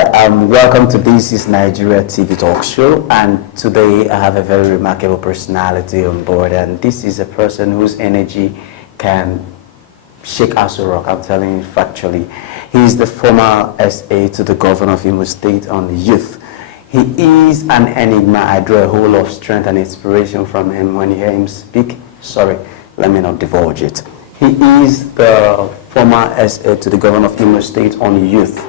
Right, welcome to This is Nigeria TV Talk Show, and today I have a very remarkable personality on board, and this is a person whose energy can shake Aso Rock, I'm telling you factually. He is the former SA to the governor of Imo State on youth. He is an enigma. I draw a whole lot of strength and inspiration from him when you hear him speak. Sorry, let me not divulge it. He is the former SA to the governor of Imo State on youth.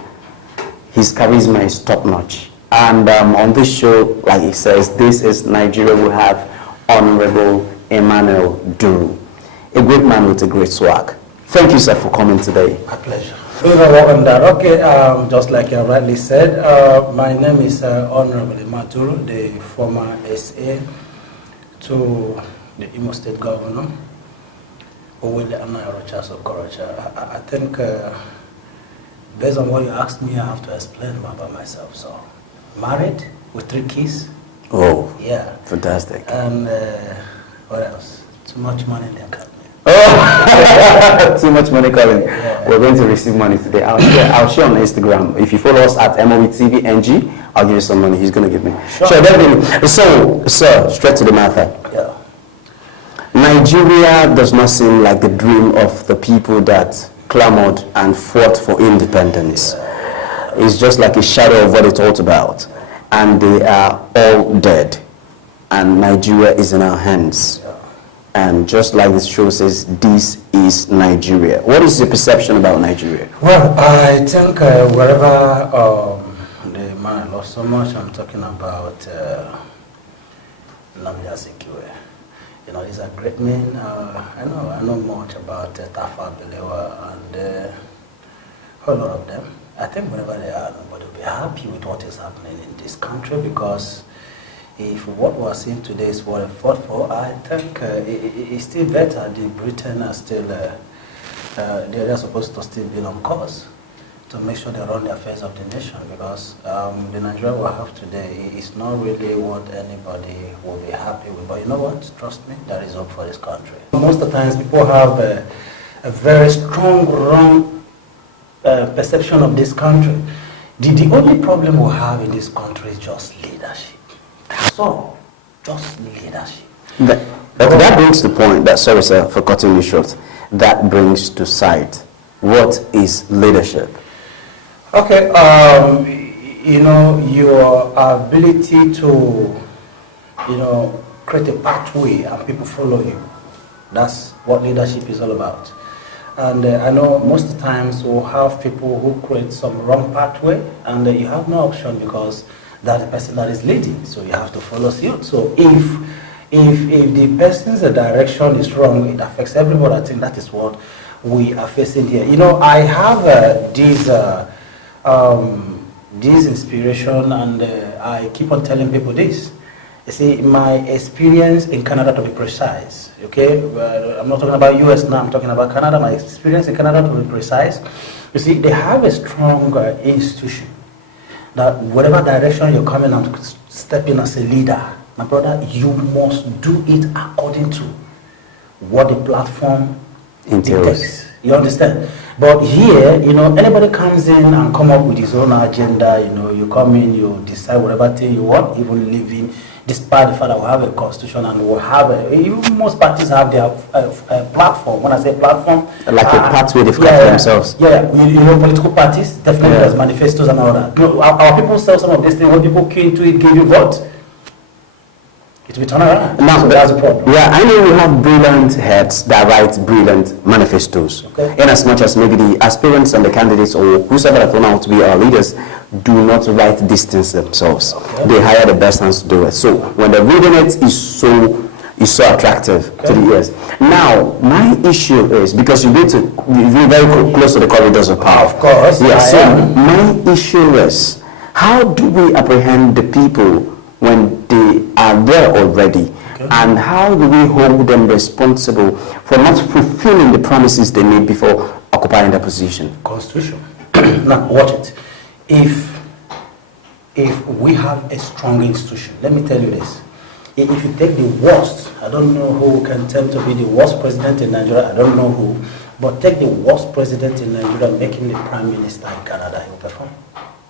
His charisma is top-notch. And on this show, like he says, this is Nigeria. We have Honorable Emmanuel Duru, a great man with a great swag. Thank you, sir, for coming today. My pleasure. On that. Okay, just like you rightly said, my name is Honorable Emmanuel Duru, the former SA to the Imo State governor. I think, based on what you asked me, I have to explain about myself. So, married with 3 kids. Oh, yeah, fantastic. And what else? Too much money in the account. Oh, too much money coming. Yeah. We're going to receive money today. I'll share on Instagram. If you follow us at Mobtv NG, I'll give you some money. He's going to give me. Sure, definitely. So, sir, straight to the matter. Yeah. Nigeria does not seem like the dream of the people that clamored and fought for independence. It's just like a shadow of what they talked about. And they are all dead. And Nigeria is in our hands. And just like this show says, this is Nigeria. What is your perception about Nigeria? Well, I think wherever the man I love so much, I'm talking about Namja Zikiwe. You know, he's a great man. I know much about Tafa Belewa and a whole lot of them. I think wherever they are, nobody will be happy with what is happening in this country, because if what we are seeing today is what I fought for, I think it's still better. The Britain are still, they're supposed to still be on course to make sure they run the affairs of the nation, because the Nigeria we have today is not really what anybody will be happy with. But you know what? Trust me, there is hope for this country. Most of the times people have a very strong, wrong perception of this country. The only problem we have in this country is just leadership. That's all. Just leadership. That brings the point, that, sorry sir for cutting you short, that brings to sight, what is leadership? Okay, you know, your ability to, you know, create a pathway and people follow you. That's what leadership is all about. And I know most of the times we'll have people who create some wrong pathway, and you have no option because that's the person that is leading, so you have to follow suit. So if the person's direction is wrong, it affects everybody. I think that is what we are facing here. You know, I have this inspiration, and I keep on telling people this. You see, my experience in Canada, to be precise, okay? I'm not talking about US now, I'm talking about Canada. My experience in Canada, to be precise, you see, they have a strong institution that whatever direction you're coming and step in as a leader, my brother, you must do it according to what the platform dictates. You understand? But here, you know, anybody comes in and come up with his own agenda. You know, you come in, you decide whatever thing you want, even living, despite the fact that we have a constitution and we have most parties have their platform. When I say platform, like a pathway they've got for themselves. Yeah, you know, political parties definitely has manifestos and all that. Our people sell some of these things. When people key into it, give you vote, it will turn around. Now, so that's a problem. Yeah, I know we have brilliant heads that write brilliant manifestos. Okay. In as much as maybe the aspirants and the candidates or whoever that turn out to be our leaders do not write these things themselves. Okay. They hire the best hands to do it. So when they're reading it, is so attractive to the ears. Now, my issue is, because you're very close to the corridors of power. Of course. Yes. So my issue is, how do we apprehend the people when they are there already? Okay. And how do we hold them responsible for not fulfilling the promises they made before occupying their position? Constitution. Now, watch it. If we have a strong institution, let me tell you this. If you take the worst, I don't know who can tend to be the worst president in Nigeria, I don't know who, but take the worst president in Nigeria, make him the prime minister in Canada, he will perform.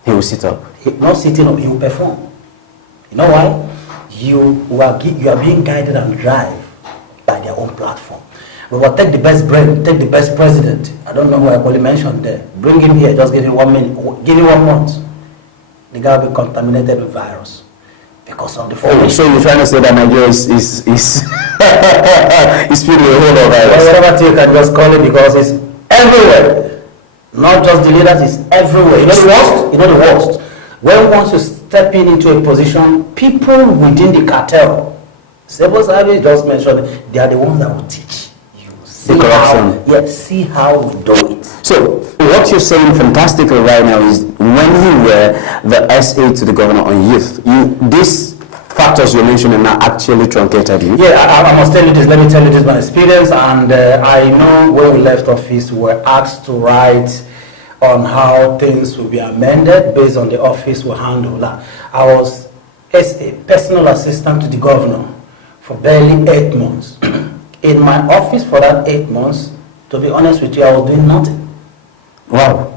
He will sit up. Not sitting up, he will perform. You know why? You are being guided and driven by their own platform. But take the best brain, take the best president. I don't know who I probably mentioned there. Bring him here, just give him 1 minute, give him 1 month. The guy will be contaminated with virus because of the Oh, so you're trying to say that Nigeria is is feeding a whole lot of virus? Well, whatever you can just call it, because it's everywhere. Not just the leaders, it's everywhere. You know the worst? You know the worst? When once you step into a position, people within the cartel, civil service just mentioned, they are the ones that will teach you. See the corruption. How, yeah, see how we do it. So what you're saying fantastically right now is when you were the SA to the governor on youth, these factors you're mentioning now actually truncated you. Yeah, I must tell you this. Let me tell you this, my experience. And I know when we left office, we were asked to write on how things will be amended based on the office we handle. I was a personal assistant to the governor for barely 8 months. In my office for that 8 months, to be honest with you, I was doing nothing. Wow.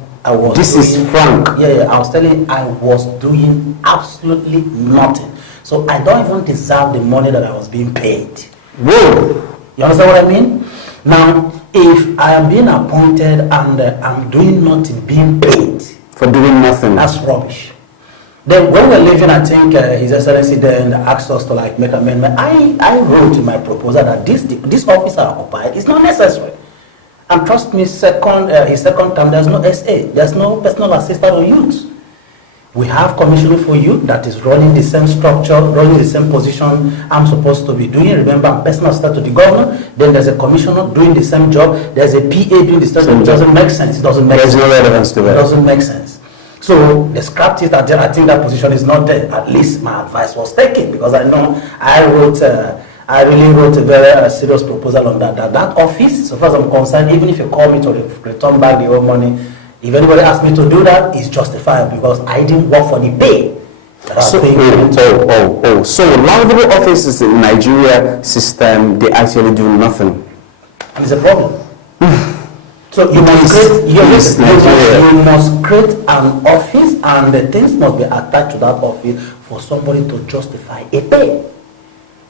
This is frank. Yeah, I was telling you, I was doing absolutely nothing. So I don't even deserve the money that I was being paid. Whoa. You understand what I mean? Now, if I am being appointed and I'm doing nothing, being paid for doing nothing, that's rubbish. Then when we're leaving, I think His Excellency then asked us to like make amendment. I wrote in my proposal that this office I occupied is not necessary. And trust me, his second term, there's no SA, there's no personal assistant or youth. We have commissioner for youth that is running the same structure, running the same position I'm supposed to be doing. Remember, I'm personal assistant to the governor. Then there's a commissioner doing the same job. There's a PA doing the same job. It doesn't make sense. It doesn't make sense. There's no relevance to it. It doesn't make sense. So the scrap is that I think that position is not there. At least my advice was taken, because I know I really wrote a very serious proposal on that. That office, so far as I'm concerned, even if you call me to return back the old money, if anybody asks me to do that, it's justified because I didn't work for the pay. So laudable offices in Nigeria system, they actually do nothing. It's a problem. So you must create an office, and the things must be attached to that office for somebody to justify a pay.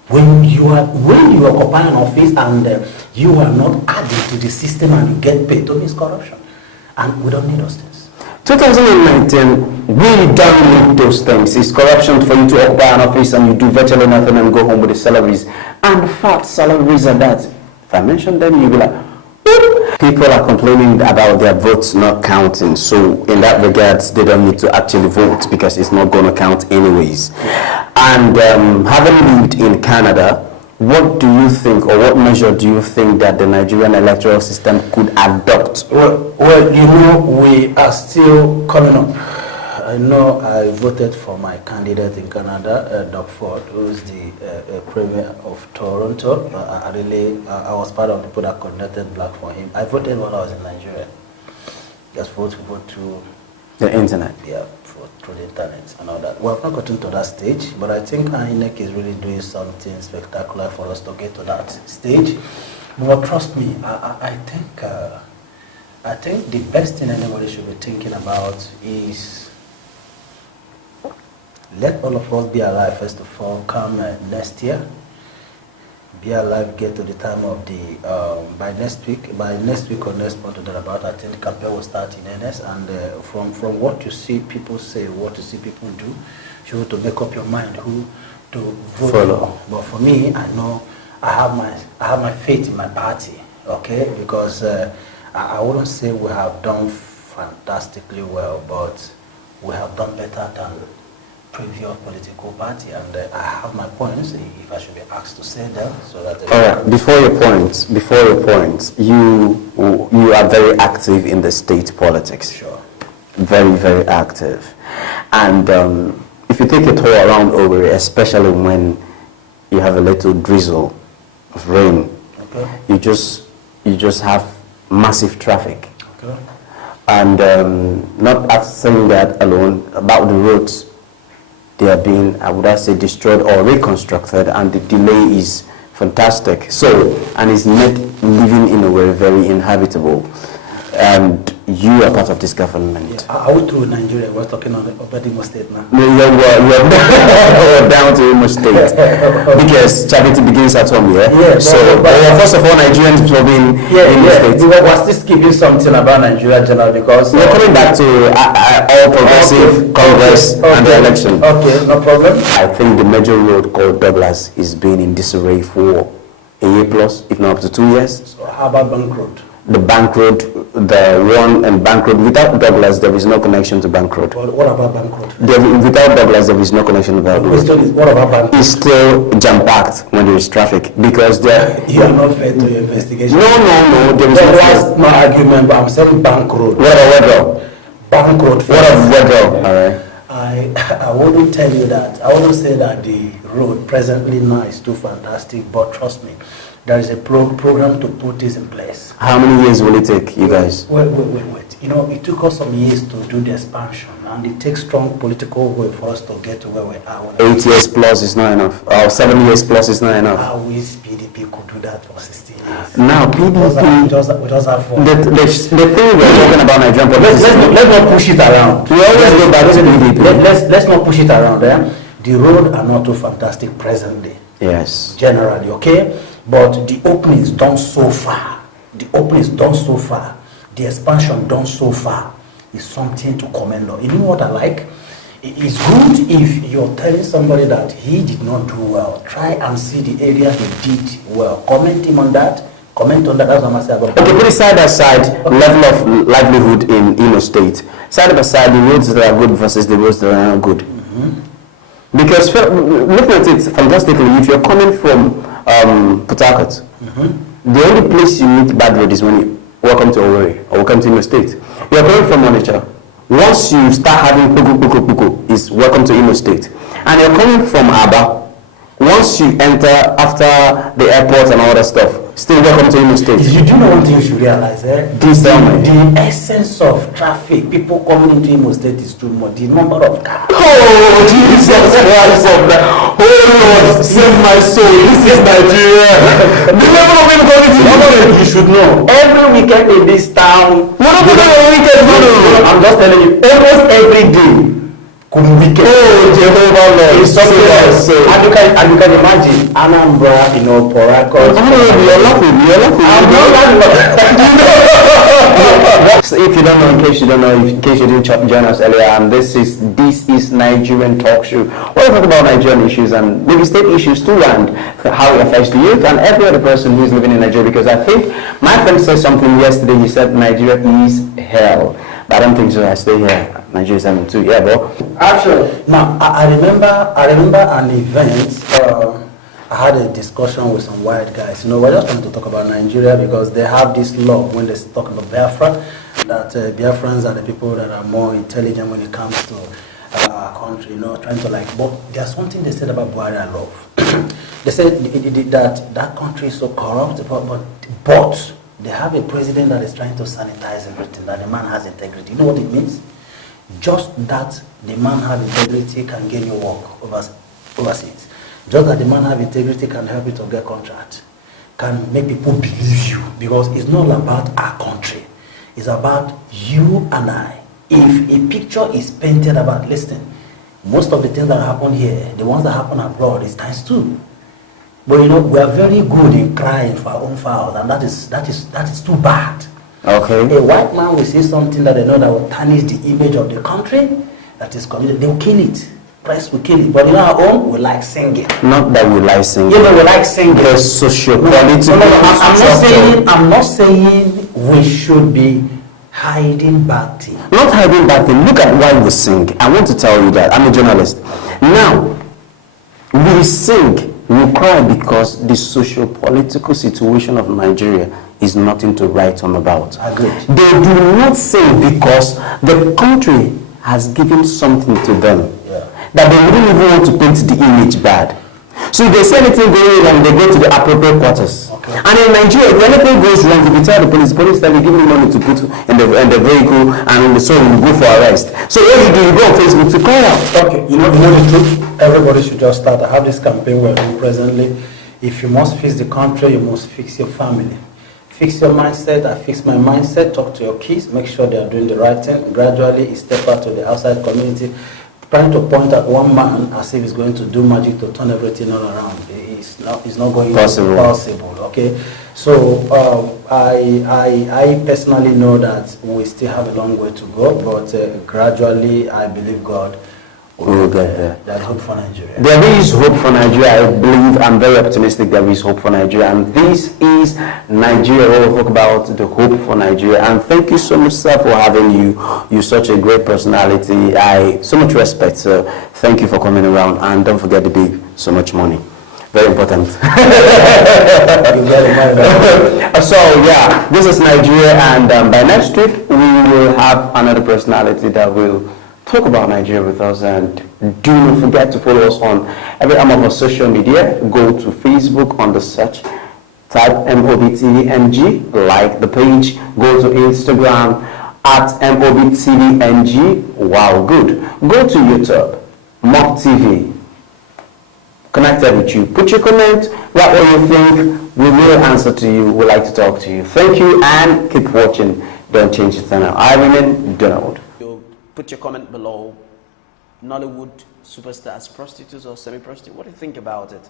When you occupy an office and you are not adding to the system and you get paid, to is corruption. And we don't need those things. 2019, we don't need those things. It's corruption for you to occupy an office and you do virtually nothing and go home with the salaries. And fat salaries are that. If I mention them, you'll be like, whoop. People are complaining about their votes not counting. So in that regards, they don't need to actually vote because it's not going to count anyways. And having lived in Canada, what do you think, or what measure do you think that the Nigerian electoral system could adopt? Well, you know, we are still coming up. I know I voted for my candidate in Canada, Doug Ford, who is the Premier of Toronto. I was part of the people that connected black for him. I voted while I was in Nigeria. Just vote to the internet. Yeah, through the internet and all that. We have not gotten to that stage, but I think INEC is really doing something spectacular for us to get to that stage. But trust me, I think the best thing anybody should be thinking about is let all of us be alive first of all. Come next year, be alive, get to the time of the by next week or next month or thereabout. I think the campaign will start in earnest, and from what you see people say, what you see people do, you have to make up your mind who to vote for. But for me, I know I have my faith in my party, okay? Because I wouldn't say we have done fantastically well, but we have done better than previous political party, and I have my points if I should be asked to say them, so that. All right. Before your points, you are very active in the state politics. Sure. Very, very active, and if you take a tour around Owerri, especially when you have a little drizzle of rain, okay, you just have massive traffic. Okay. And not saying that alone, about the roads, they are being, I would say, destroyed or reconstructed, and the delay is fantastic. So, and it's made living in a way very inhabitable. And you are part of this government. Yeah. Are we through Nigeria? We're talking about Imo State now. No, you're down to Imo State because charity begins at home. Yeah. So first of all, Nigerians will be in Imo State. We're still skipping something about Nigeria, general, because we're coming back to All Progressive Congress and the election. Okay, no problem. I think the major road called Douglas is being in disarray for a year plus, if not up to 2 years. So how about Bank Road? The Bank Road, the one and Bank Road. Without Douglas, there is no connection to Bank Road. What about Bank Road? Without Douglas, there is no connection to Bank Road. What about Bank Road? It's still jam-packed when there is traffic because there. You are not fair to your investigation. No. There is that's my argument. But I'm saying Bank Road. What about Wedlow? Bank Road. What of Wedlow? All right. I wouldn't tell you that. I wouldn't say that the road presently now is too fantastic, but trust me, there is a program to put this in place. How many years will it take, you guys? Wait. You know, it took us some years to do the expansion, and it takes strong political will for us to get to where we are. 8 years plus is not enough. Or 7 years plus is not enough. I wish PDP could do that for 16 years. Now, PDP... We just have fun. The thing we're talking about Nigerian politics... Let's not push it around. We always go back to PDP. Let's not push it around. The road are not too fantastic presently. Yes. Generally, okay? But the opening is done so far. The expansion done so far is something to commend on. You know what I like? It's good if you're telling somebody that he did not do well. Try and see the area he did well. Comment on that. That's what I'm saying about. Okay, put it side by side, level of livelihood in Imo State. Side by side, the roads that are good versus the roads that are not good. Mm-hmm. Because looking at it fantastically, if you're coming from Port Harcourt, the only place you meet bad road is when you welcome to Owerri or welcome to Imo State. You're coming from Onitsha. Once you start having puku, is welcome to Imo State. And you're coming from Aba. Once you enter after the airport and all that stuff, still welcome to Imo State. You do know one thing you should realize, the essence of traffic, people coming into Imo State is too much. The number of cars. Oh, Jesus Christ of that. Oh Lord, save my soul. This is Nigeria. The level of people coming to Imo State, you should know. Every weekend in this town. What about the weekend? No. I'm just telling you, almost every day. Weekend. Oh, Jehovah Lord. It's something else. And you can imagine Anambra, Port Harcourt. You're laughing. I'm not laughing. So if you don't know, in case you didn't join us earlier, this is Nigerian talk show. We're talking about Nigerian issues and maybe state issues too, and how it affects the youth and every other person who is living in Nigeria. Because I think my friend said something yesterday. He said Nigeria is hell, but I don't think so. I stay here. Nigeria is having too. Yeah, bro. Actually, now I remember an event. I had a discussion with some white guys. We're just trying to talk about Nigeria because they have this law when they talk about Biafra, that Biafrans are the people that are more intelligent when it comes to our country. Trying to but there's something they said about Buhari I love. They said that country is so corrupt, but they have a president that is trying to sanitize everything. That the man has integrity. You know what it means? Just that the man have integrity can gain your work overseas. Just that the man have integrity can help you to get contract, can make people believe you, because it's not about our country. It's about you and I. If a picture is painted about, listen, most of the things that happen here, the ones that happen abroad, is ×2. But we are very good in crying for our own fouls, and that is too bad. Okay. A white man will say something that they know that will tarnish the image of the country that is committed. They will kill it. Press will kill it. But in our own, we like singing. Not that we like singing. Yeah, but we like singing. The socio-political. I'm not saying we should be hiding bad things. Not hiding bad things. Look at why we sing. I want to tell you that. I'm a journalist. Now, we sing, we cry because the socio-political situation of Nigeria is nothing to write home about. Agreed. They do not sing because the country has given something to them that they wouldn't even want to paint the image bad. So if they see anything going wrong, they go to the appropriate quarters. Okay. And in Nigeria, if anything goes wrong, if you tell the police that they give me money to put in the vehicle, and so we go for arrest. So what you go on Facebook to cry out. Okay, you know the truth? Everybody should just start. I have this campaign we're doing presently. If you must fix the country, you must fix your family. Fix your mindset. I fix my mindset. Talk to your kids. Make sure they are doing the right thing. Gradually, he step out to the outside community, trying to point at one man as if he's going to do magic to turn everything all around. It's not going to be possible. Okay, so I personally know that we still have a long way to go, but gradually, I believe God. We will get there. There's hope for Nigeria. There is hope for Nigeria. I believe, I'm very optimistic there is hope for Nigeria. And this is Nigeria, where we talk about the hope for Nigeria. And thank you so much, sir, for having you. You're such a great personality. I so much respect, sir. Thank you for coming around. And don't forget to be so much money. Very important. So, yeah, this is Nigeria. And by next week, we will have another personality that will talk about Nigeria with us. And do not forget to follow us on every arm of our social media. Go to Facebook on the search, type Mobtvng, like the page. Go to Instagram at Mobtvng. Wow, good. Go to YouTube, Mobtv. Connected with you. Put your comment, write what you think. We will answer to you. We'd like to talk to you. Thank you and keep watching. Don't change the channel. I remain Donald. Put your comment below. Nollywood superstars, prostitutes or semi-prostitutes, what do you think about it?